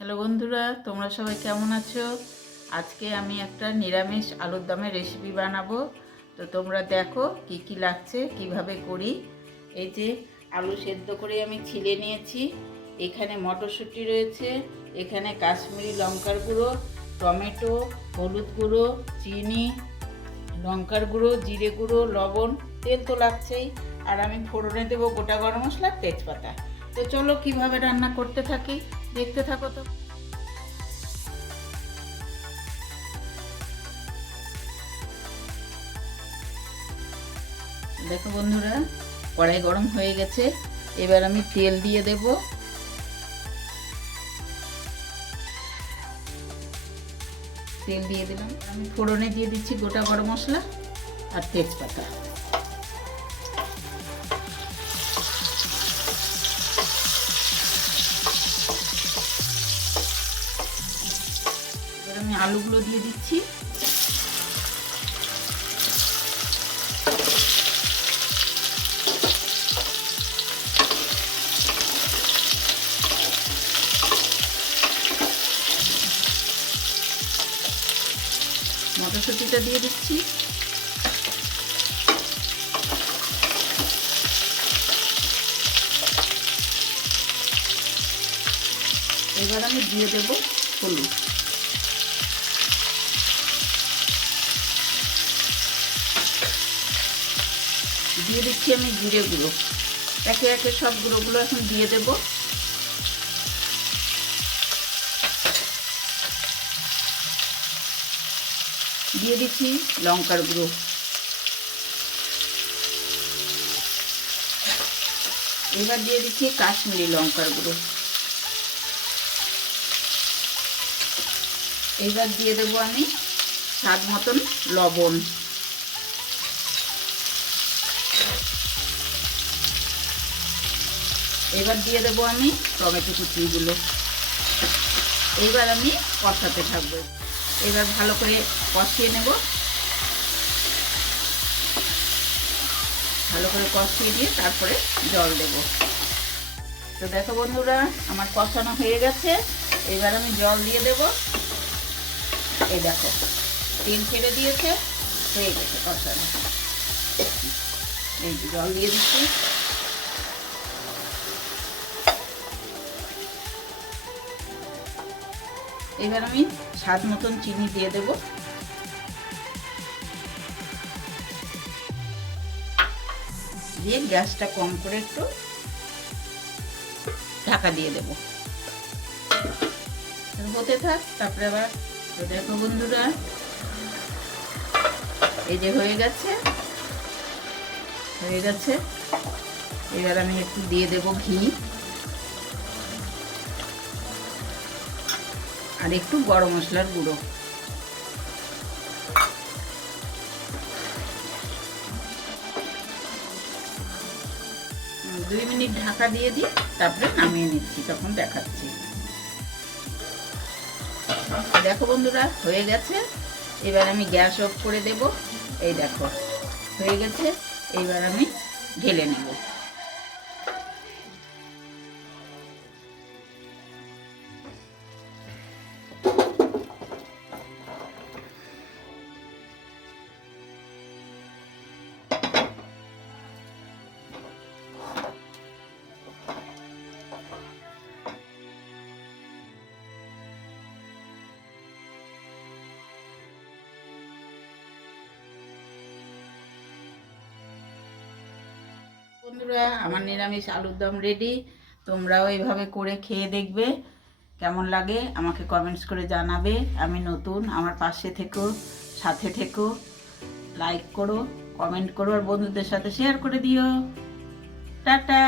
Hello বন্ধুরা, তোমরা সবাই কেমন আছো? আজকে আমি একটা নিরামিষ আলুর দমের রেসিপি বানাবো। তো তোমরা দেখো কি কি লাগছে, কীভাবে করি। এই যে আলু সেদ্ধ করে আমি ছিলে নিয়েছি। এখানে মটরশুঁটি রয়েছে, এখানে কাশ্মীরি লঙ্কার গুঁড়ো, টমেটো, হলুদ গুঁড়ো, চিনি, লঙ্কার গুঁড়ো, জিরে গুঁড়ো, লবণ, তেল তো লাগছেই। আর আমি ফোড়নে দেবো গোটা গরম মশলা তেজপাতা। তো চলো কীভাবে রান্না করতে থাকি? দেখতে থাকো তো। দেখো বন্ধুরা, কড়াই গরম হয়ে গেছে। এবার আমি তেল দিয়ে দেব। তেল দিয়ে দিলাম। আমি ফোড়নে দিয়ে দিচ্ছি গোটা গরম মশলা আর তেজপাতা। আলুগুলো দিয়ে দিচ্ছি। মটরশুঁটিটা দিয়ে দিচ্ছি। এবার আমি দিয়ে দেবো হলুদ। দিয়ে দিচ্ছি আমি জিরে গুঁড়ো একে একে সব গুঁড়োগুলো এখন দিয়ে দেবো। দিয়ে দিচ্ছি লঙ্কার গুঁড়ো। এবার দিয়ে দিচ্ছি কাশ্মীরি লঙ্কার গুঁড়ো। এবার দিয়ে দেবো আমি স্বাদ মতন লবণ। এবার দিয়ে দেবো আমি টমেটো কুচিগুলো। এইবার আমি কষাতে থাকব। এবার ভালো করে কষিয়ে নেব। ভালো করে কষিয়ে দিয়ে তারপরে জল দেব। তো দেখো বন্ধুরা, আমার কষানো হয়ে গেছে। এবার আমি জল দিয়ে দেব। এই দেখো, তেল ছেড়ে দিয়েছে, হয়ে গেছে কষানো। এই জল দিয়ে দিচ্ছি। এবার আমি স্বাদ মতন চিনি দিয়ে দেব। দিয়ে গ্যাসটা কম করে একটু ঢাকা দিয়ে দেব। হতে থাক, তারপরে আবার দেখো বন্ধুরা, এই যে হয়ে গেছে হয়ে গেছে। এবার আমি একটু দিয়ে দেব ঘি। আর একটু গরম মশলার গুঁড়ো। দুই মিনিট ঢাকা দিয়ে দিই, তারপরে নামিয়ে নিচ্ছি, তখন দেখাচ্ছি। দেখো বন্ধুরা, হয়ে গেছে। এবার আমি গ্যাস অফ করে দেব। এই দেখো, হয়ে গেছে। এইবার আমি ঢেলে নেব। বন্ধুরা, আমার নিরামিষ আলুর দম রেডি তোমরাও এইভাবে করে খেয়ে দেখবে কেমন লাগে। আমাকে কমেন্টস করে জানাবে। আমি নতুন, আমার পাশে থেকো, সাথে থেকো লাইক করো কমেন্ট করো, আর বন্ধুদের সাথে শেয়ার করে দিও। টাটা!